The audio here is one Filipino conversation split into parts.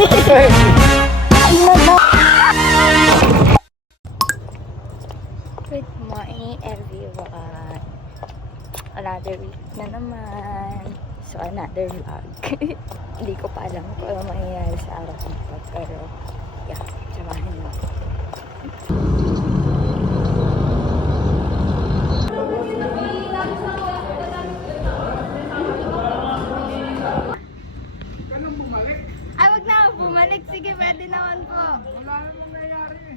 Good morning everyone. Another week na naman. So another vlog. Hindi ko pa alam kung ano mangyayari sa araw nito. Pero yeah, samahan mo. Ay, wag na ako bumalik. Sige, pwede naman po. Wala namang nangyayari eh.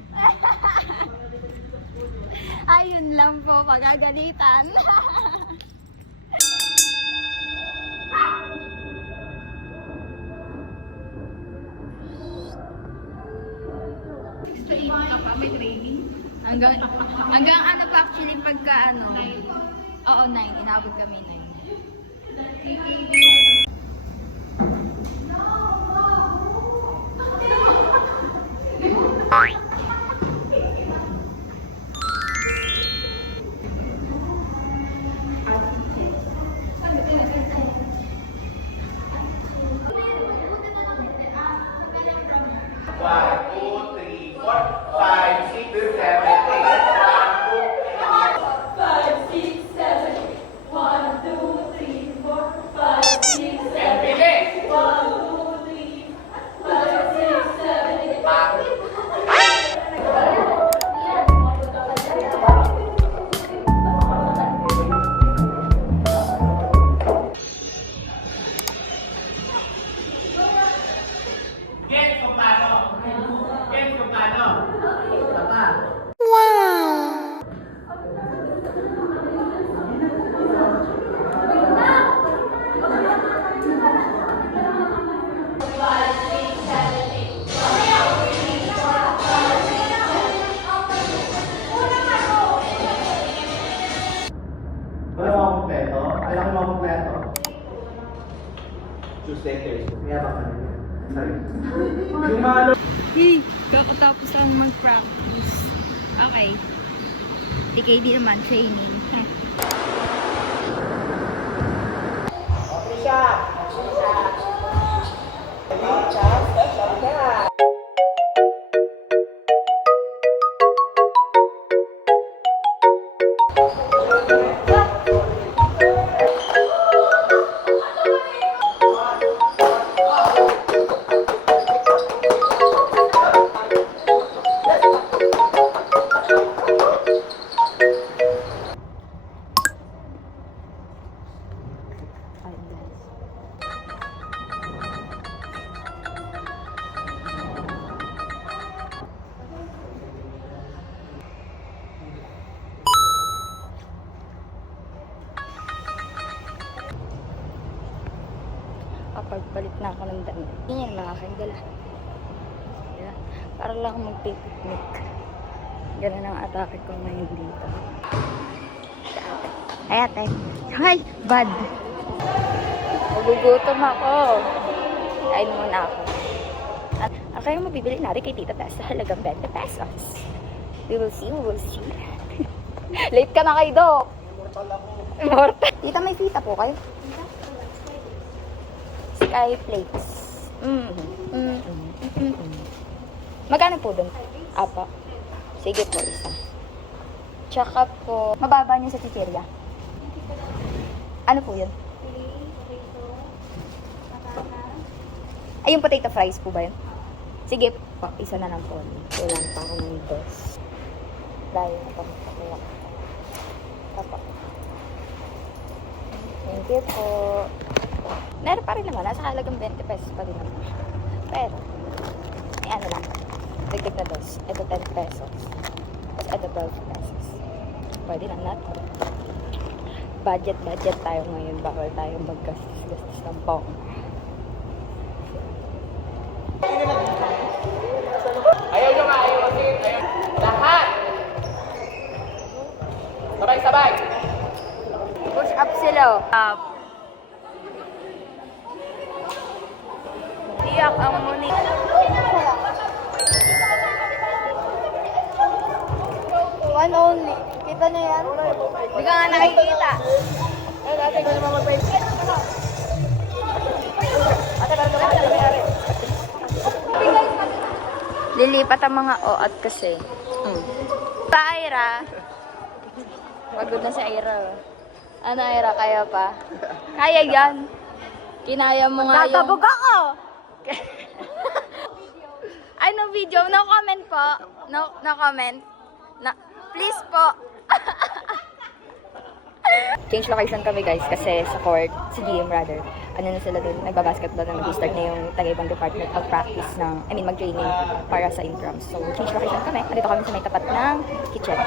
Ayun lang po, pagagalitan. May training? Hanggang ano pa actually pagka ano? 9. Oo, 9. Inabot kami 9. Kakatapos lang mag-practice. Okay. TKD naman, training. Okay siya. Pagpalit na ako ng damit. Yan mga kandala. Yeah. Para lang mag-picnic. Ganun ang atake ko ngayon dito. Ay ate. Hi! Bad! Magugutom ako. Kain muna ako. Ang kaya mabibili natin kay Tita Tess sa halagang 20 pesos. We will see, we will see. Late ka na kayo, Dok. Immortal ako. Immortal. Tita, may sita po kayo? Sky plates. Magkano po dun? Apa. Sige po, isa. Tsaka po, mababa niyo sa chichirya. Ano po yun? Ay, yung potato fries po ba yun? Sige po, isa na lang po. Kailan pa ako ng dos. Dahil ako makakuha. Apa. Thank you po. Meron pa rin naman, nasa halagang 20 pesos pa rin naman. Pero, ay ano lang, dagdag na dos. Ito 10 pesos. Tapos ito 12 pesos. Pwede lang natin. Budget tayo ngayon. Bawal tayong maggastos ng pong. Ayaw nyo nga, ayaw kasi. Lahat! Sabay-sabay! Push up sila. Up. Iyak ang muni. One only. Kita na yan? Hindi ka nga nakikita. Eh, dati ko naman mag-face. Ate, pero naman, Lilipat ang mga oat kasi. Sa Ira. Pagod na si Ira. Ano Ira, kaya pa? Kaya yan. Kinaya mo nga yung... Tatabog ako! Ay, no video. No comment po. No comment. Please po. Change location kami guys kasi sa court, si GM rather, ano na sila doon, nagbabasketball na mag-start na yung taga-ibang department mag-practice ng, mag-training para sa intrams. So, change location kami. Nandito kami sa may tapat ng kitchen.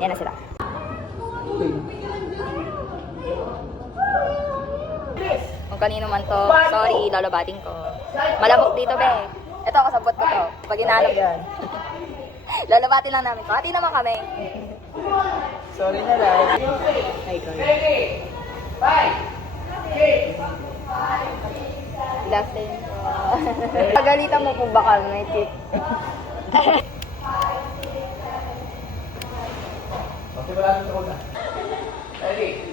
Yan na sila. Kung kanino man to, sorry, lalabating ko. Malabok dito, be. Ito, kasabot ko to. Pag inalap yan. Lalabatin lang namin to. Hati naman kami. Sorry na lang. Ay, God. Ready? 5, 6, Last time. Pagalitan mo po baka may tip. Okay, wala nang tuwa na. Ready?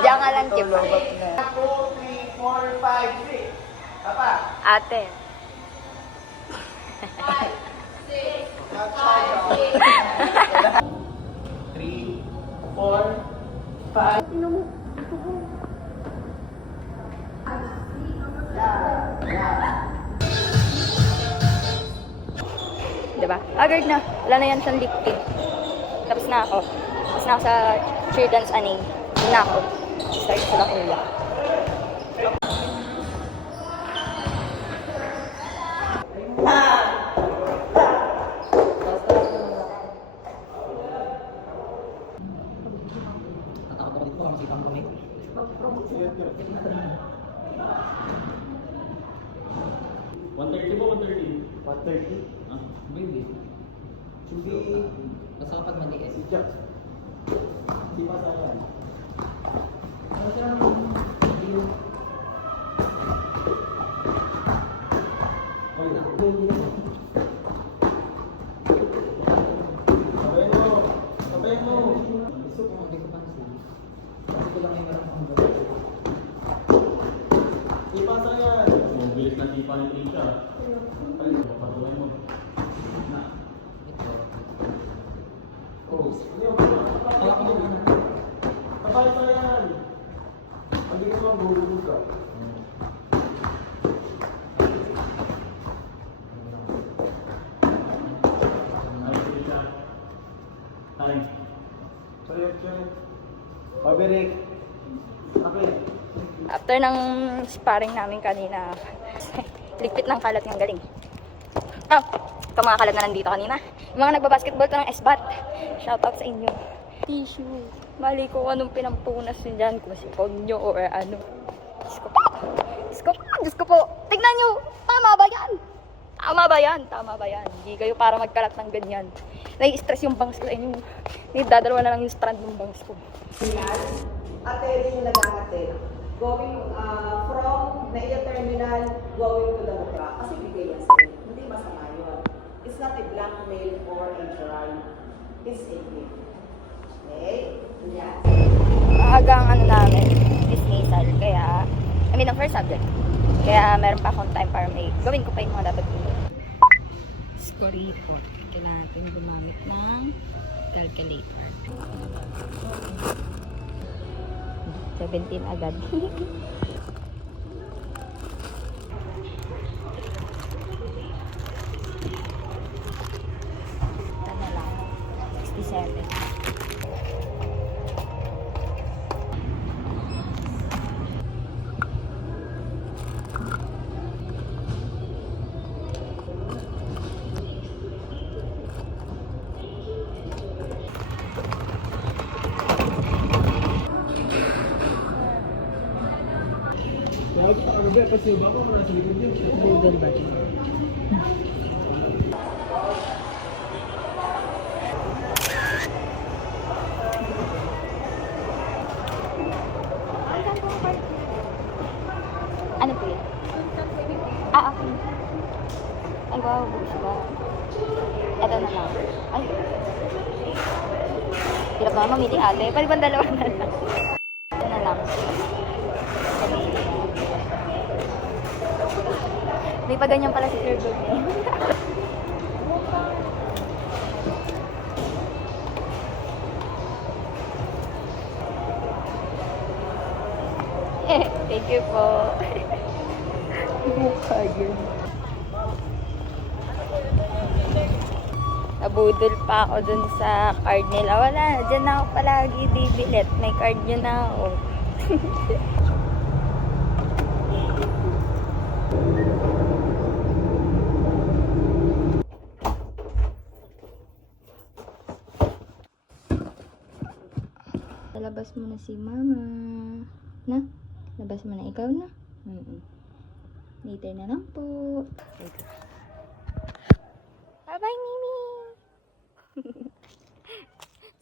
Diyan ka lang, tip. 1, 2, 3, 4, 5, 6. Papa. Ate. 3, 4, 5. Diba? Agad na. Wala na yan siyang liquid. Tapos na ako. Tapos na ako sa cheer dance aning. Doon na ako. Start sila kuya. Natakot ako dito, kamasita mo kami. 130 ba? 130? 130. Ah, baby. Hindi. Basta kapag maliit. Jack. Di pa sa yan. Ano siya? Sabay mo. Sabay mo. Gusto ko, hindi ko pa nasa. Kasi ko lang yung meron akong gawin. Di pa sa yan. Ang bilis na tipa ni Trisha. Ay, papatuloy mo. Na. Ito. Oh. Ako na. Sabay sa yan. Hindi ko magbubog ka. Ayos, Trisha. Time. Sayot yan. Paberik. Okay. After ng sparring namin kanina, ligpit ng kalat ng galing. Oh, ito mga kalat na nandito kanina. Yung mga nagbabasketball to ng SBAT. Shoutout sa inyo. Tissue. Mali ko kung anong pinampunas nyo dyan. Kung sipon nyo or ano. Diyos ko po. Diyos ko po. Diyos ko po. Tignan nyo. Tama ba yan? Tama ba yan? Tama ba yan? Hindi kayo para magkalat ng ganyan. Nai-stress yung bangs ko sa inyo. Dadalawa na lang yung strand ng bangs ko. Ate yung nag-ate. Going from Naiya Terminal, going to the hotel. Kasi bigay yan sa'yo. Hindi masama yun. It's not a blackmail or a bribe. It's a gift. Okay? Yes. Maagang ano namin, dismissal. Kaya, ang first subject. Kaya meron pa akong time para may gawin ko pa yung mga dapat gawin. Score report. Kailangan natin gumamit ng calculator. 17 agad. Ano lang, 67. Lagi pa kagabi kasi ba ko muna sa likod yun. Google ba? Ano po yun? Ah, okay. Ay, wow, bukas ba? Ito na lang. Ay. Hirap naman mamili ate. Pwede ba dalawa na lang? Ito na lang. May pa ganyan pala si Sir Good. Thank you po. Mukha yun. Nabudol pa ako dun sa card nila. Wala, dyan na ako palagi bibilit. May card yun na ako. Labas mo na si mama. Na? Labas mo na ikaw na? Later na lang po. Bye-bye, Mimi!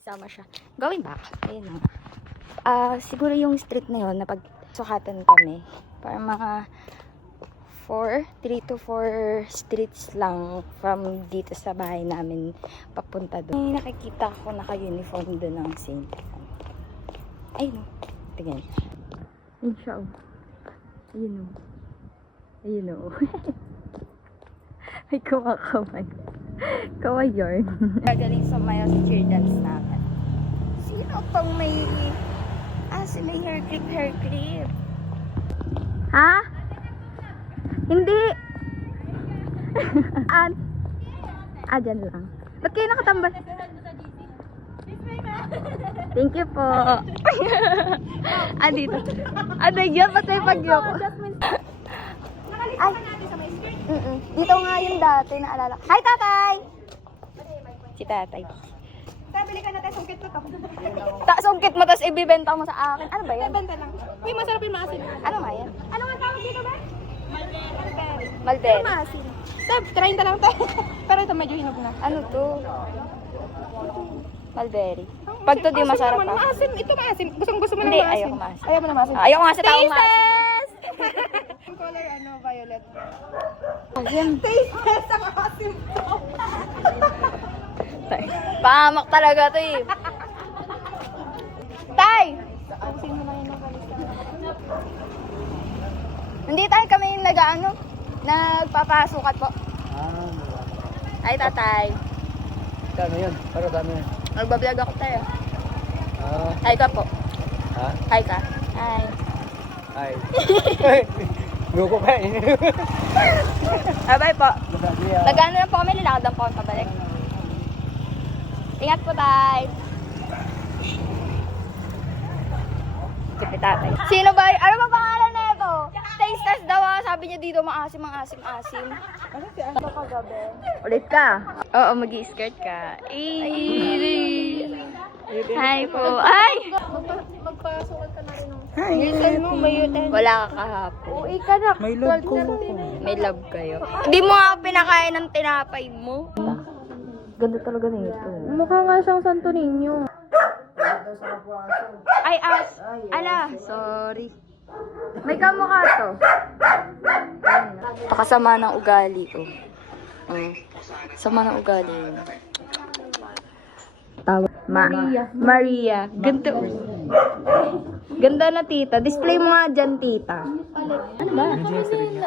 Sama siya. Going back. Ayun na. Siguro yung street na yun, napagsukatan kami. Para mga 3 to 4 streets lang from dito sa bahay namin papunta doon. May nakikita ko naka-uniform doon ng Saint. Ayun o. Tingnan. Ayun siya o. Ayun o. Ayun o. Ay, kumakamay. Kaway yarn. Gagaling sumayaw sa cheer dance namin. Sino pang may... si may hair clip. Ha? Hindi. Dyan lang. Ba't kayo nakatambal? Thank you po. Dito. Nagyan, ba't may pagyoko? Ay. Dito nga yung dati, naalala. Hi, tatay! Si tatay. Bili ka na tayo, sungkit ko to. Sungkit mo, tapos ibibenta mo sa akin. Ano ba yan? Benta lang. Uy, masarap yung maasin. Ano nga yan? Ano nga tawag dito ba? Malbel. Maasin. Try na lang tayo. Pero ito medyo hinog na. Ano to? Mulberry. Pag to di masarap pa. Maasim. Ito maasim. Gusto mo na Hindi, maasim. ayoko maasim. Ayaw mo na maasim. Ayaw nga sa taong maasim. Yung color violet. Asim. Tasteless ang maasim to. Pahamak talaga to eh. Tay! Hindi tayo kami yung nagpapasukat po. Ay, tatay. Kano yan? Para dami yan. Magbablog ako tayo. Ah. Hi ka po. Ha? Hi ka. Hi. Ay. Loko ka eh. Bye po. Madali ah. Nagano lang po kami, nilakad lang po kami pabalik. Ingat po, tay. Kasi tatay. Sino ba? Ano ba pangalan na ito? Taste test daw ah. Sabi niya dito maasim. Ano siya? Ito kagabi. Ulit ka. Oo, mag-i-skirt ka. Hi po. Ay! Magpasukat ka na rin. Wala ka kahapon. Uy, ka na. May love ko. May love kayo. Hindi mo nga pinakain ng tinapay mo. Ganda talaga nito. Mukha nga siyang Santo Niño. Ay, ala, sorry. May kamukha to. Pakasama ng ugali ko. Sama ng ugali yun. Tawag. Maria. Ganda. Ganda na tita. Display mo nga dyan, tita. Ano ba? Si James Rin.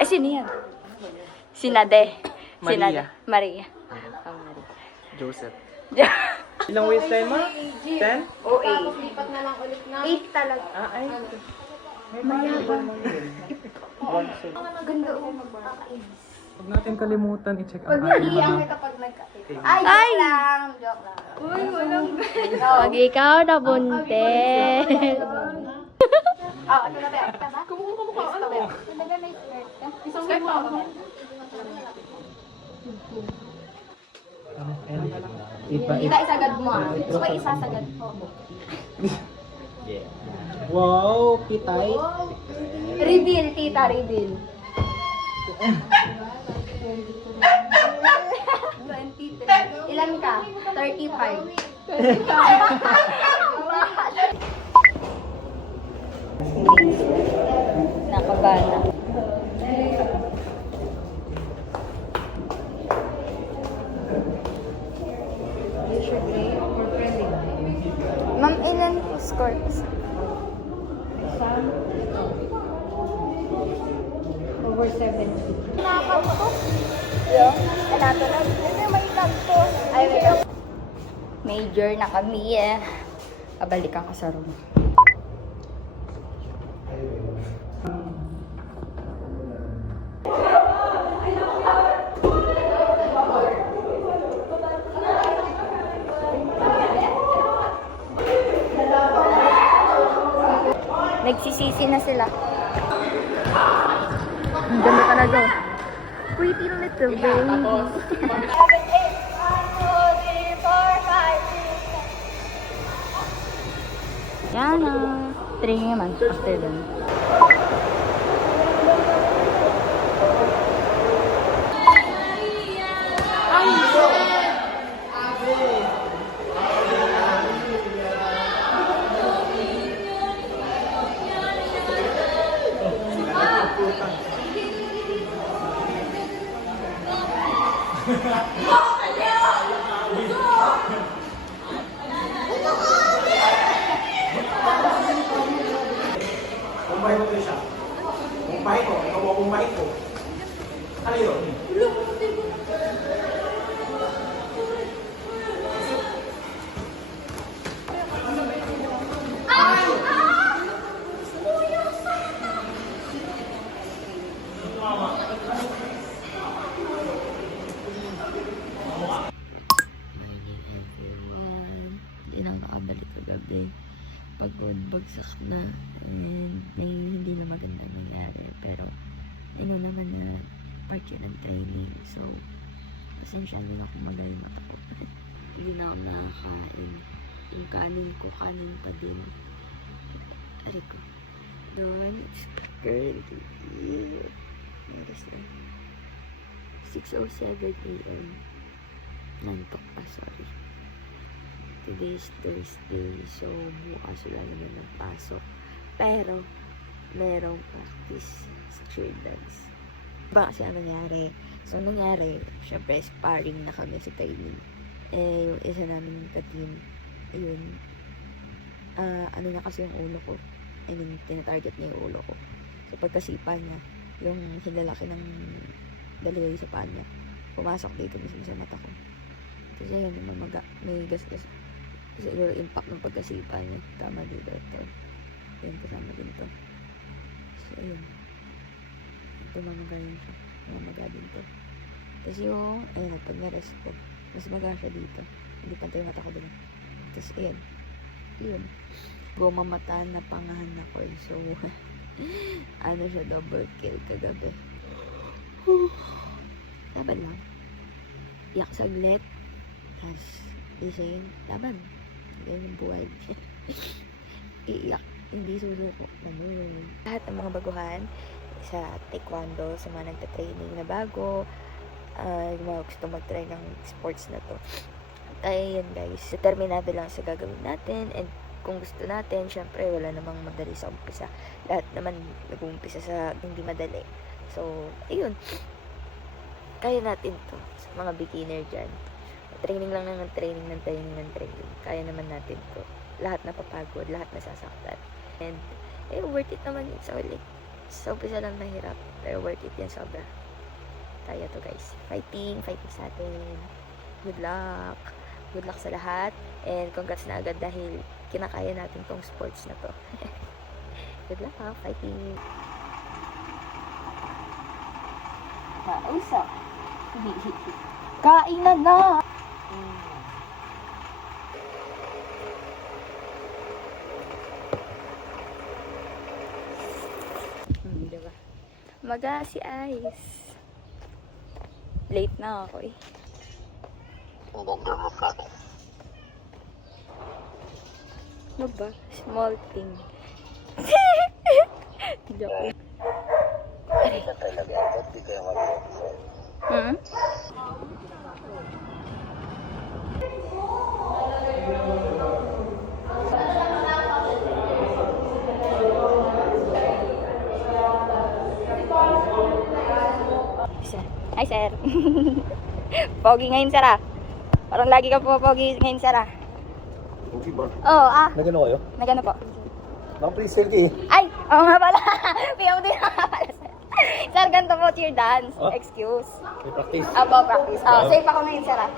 Ay, sino yan? Si Nade. Maria. Maria. Joseph. Ilang waist time mo? 10? O 8. Lipat na lang ulit na. 8 talaga. Ay. Ganda o. Huwag natin kalimutan i-check ang Iiyak kita pag nagkakita. Ay, joke lang. Uy, walang pag ikaw na buntis. Ano na ba? Kumukha ano ba? Talaga may skirt ka. Isang skirt pa ako. Tita, isagad mo ah. Gusto ko isasagad po. Wow, kitay. Reveal, tita, reveal. 23. Ilan ka? 35. Nakabana. Ma'am, ilan po scores? Over 70. Nakakap ko. Yeah. Natulog. Ito may tag ko. Ay, wait. Major na kami eh. Babalikan ko sa room. Nagsisisi na sila. Ang ganda ka na daw. Pretty little baby. Yan na. Training naman after dun. Kumain ko siya. Kumain ko. Ikaw mo kumain ko. Ano yun? Morning everyone. Hindi na nakabalik kagabi. Pagod, bagsak na. And may hindi na maganda nangyari. Pero, ano naman na part yun ng training. So, pasensya din ako magaling mata ko. Hindi na ako nakakain. Yung kanin ko, kanin pa din. Ari ko. Doon, it's currently, what is that? 6:07 a.m. Nantok pa, sorry. Today is Thursday, so bukas wala naman ng pasok. Pero, merong practice sa cheer dance. Ba kasi ang nangyari? So, nangyari, syempre, sparring na kami sa training. Eh, yung isa namin ka-team, ayun, ano na kasi yung ulo ko. I mean, tinatarget niya yung ulo ko. So, pagkasipa niya, yung hilalaki ng daliri sa paa niya, pumasok dito mismo sa mata ko. Kasi yun, may gas-gas. Siguro impact ng pagkasipa niya. Tama dito ito. Yan, kasama din ito. So, ayun. Tumamaga yun siya. Tumamaga din ito. Tapos yung, ayun, pag na-rest ko, mas maga siya dito. Hindi pantay yung mata ko din. Tapos, ayun. Yun. Gumamata na pangahan ako. So, ano siya, double kill kagabi. Laban lang. Iyak saglit. Tapos, ising, laban. Ganyan yung buhay. Iiyak. Hindi susuko. Lahat ng mga baguhan sa taekwondo, sa mga nagtatraining na bago, yung mga gusto mag-try ng sports na to. Ay, yan guys. Determinado lang sa gagawin natin. And kung gusto natin, syempre, wala namang madali sa umpisa. Lahat naman nag-uumpisa sa hindi madali. So, ayun. Kaya natin to. Sa mga beginner dyan. Training lang ng training. Kaya naman natin to. Lahat napapagod, lahat nasasaktan. And, worth it naman yun sa ulit. Sa umpisa lang mahirap. Pero worth it yan sobra. Kaya to guys. Fighting sa atin. Good luck. Good luck sa lahat. And congrats na agad dahil kinakaya natin tong sports na to. Good luck ha. Fighting. Kausap. Kainan na! Diba? Maga si Ice. Late na ako eh. Ano ba? Small thing. Joke. Hmm? Hi, sir. Pogi ngayon, sir, ah. Parang lagi ka po pogi ngayon, sir, ah. Okay ba? Oo, Nagano kayo? Nagano po? Naka-freestyle ka eh. Ay! Oo nga pala. POD na nga pala, sir. Sir, ganito po cheer dance. Ah? Excuse. May practice. Apo, practice. Oh, safe ako ngayon, sir, ah.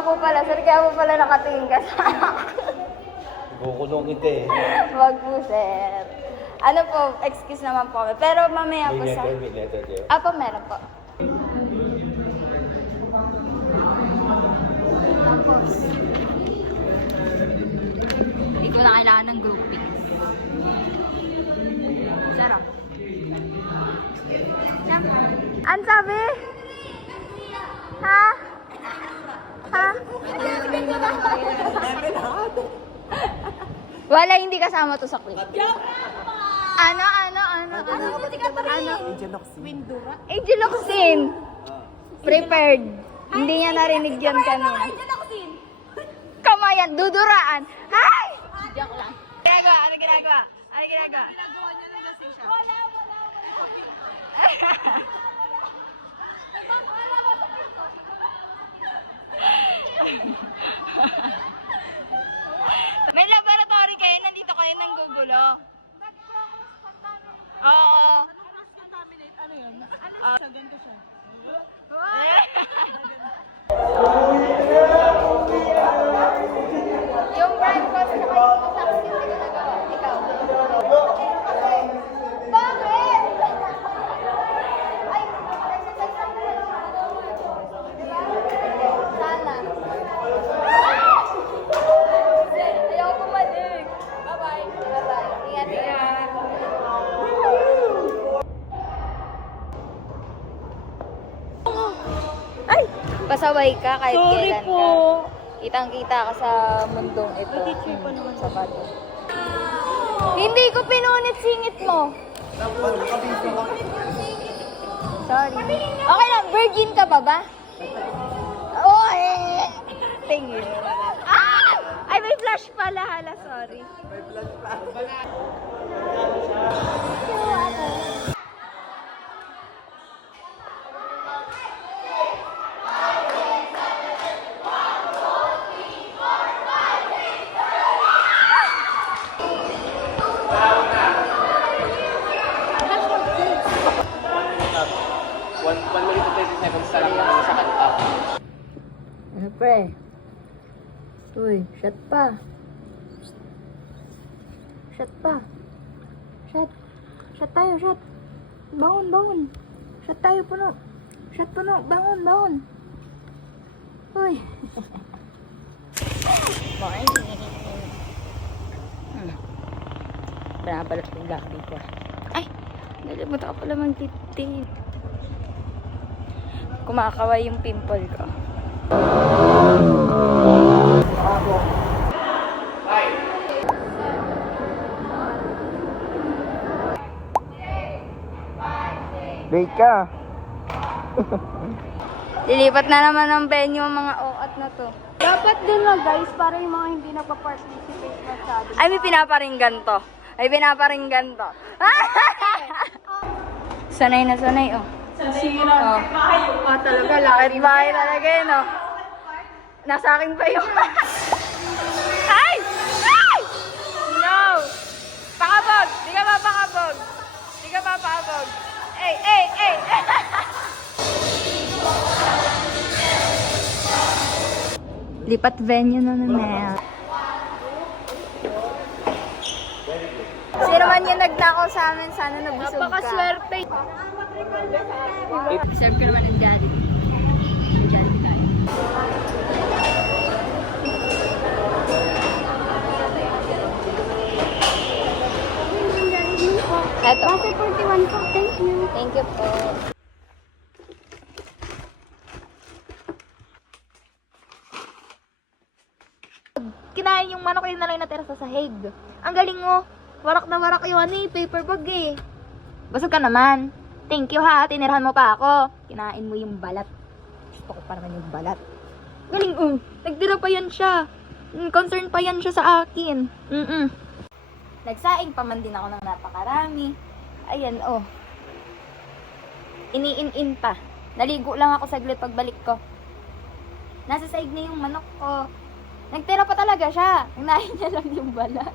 Ako pala, sir. Kaya po pala nakatingin ka sa Kukulong kita eh. Wag po, sir. Ano po, excuse naman po kami. Pero mamaya po sa... May letter kayo. Apo, meron po. Hindi ko na kailangan ng grouping. Sarap. Ang sabi? Ha? Ha? Wala, hindi kasama to sa clip. Ano? Ageloxin. Prepared. Hindi niya narinig yun kanina. Kamayan, duduraan. Hay! Joke lang. Ano ginagawa? Ginagawa niya nung lasing siya. Wala. May laboratory kayo, nandito kayo nang gugulo. Oo. Contaminate, ano yun? Sa ganito siya. Yung brand ko, sa yung taxi, hindi ko nagawa. Ikaw. Bakit? Ay, exercise lang na yun. Diba? Sana. Ayaw pumalig. Bye-bye. Bye-bye. Ingat. Ay! Pasaway ka kahit kailan ka. Kitang-kita ka sa mundong ito. Sa bato. Hindi ko pinunit singit mo. Sorry. Okay lang, virgin ka pa ba? Oh, eh. Tingin. Ah! Ay, may flash pala. Hala, sorry. May flash pala. One minute to 30 seconds na lang sa kanta. Ano pre? Uy, shot pa. Shot pa. Shot. Shot tayo, shot. Bangon. Shot tayo, puno. Shot puno. Bangon. Uy. Morning. Binabalot ko yung gabi ko. Ay! Nalimutan ka pala magtitig. Kumakaway yung pimple ko. Late ka. Lilipat na naman ng venue ang mga OAT na to. Dapat din nga guys, para yung mga hindi nagpa-participate masyado. Ay, may pinaparinggan to. Sanay na sanay, oh. Oh. Talaga, lakit bahay talaga yun, oh. Nasa akin pa yung... Ay! Ay! No! Pakabog! Di ka mapakabog! Ay! Lipat venue na naman. Sino man yung nagnakaw sa amin, sana nabusog ka. Napakaswerte. Serve ko naman yung Jollibee. Jollibee tayo. Eto. Base 41 po. Thank you. Thank you po. Kinain yung manok yun na lang natira sa sahig. Ang galing mo. Warak na warak yung paper bag eh. Busog ka naman. Thank you ha, tinirahan mo pa ako. Kinain mo yung balat. Gusto ko pa naman yung balat. Galing nagtira pa yan siya. Concern pa yan siya sa akin. Nagsaing pa man din ako ng napakarami. Ayan Iniin-in pa. Naligo lang ako saglit pagbalik ko. Nasa saig na yung manok ko. Nagtira pa talaga siya. Unahin niya lang yung balat.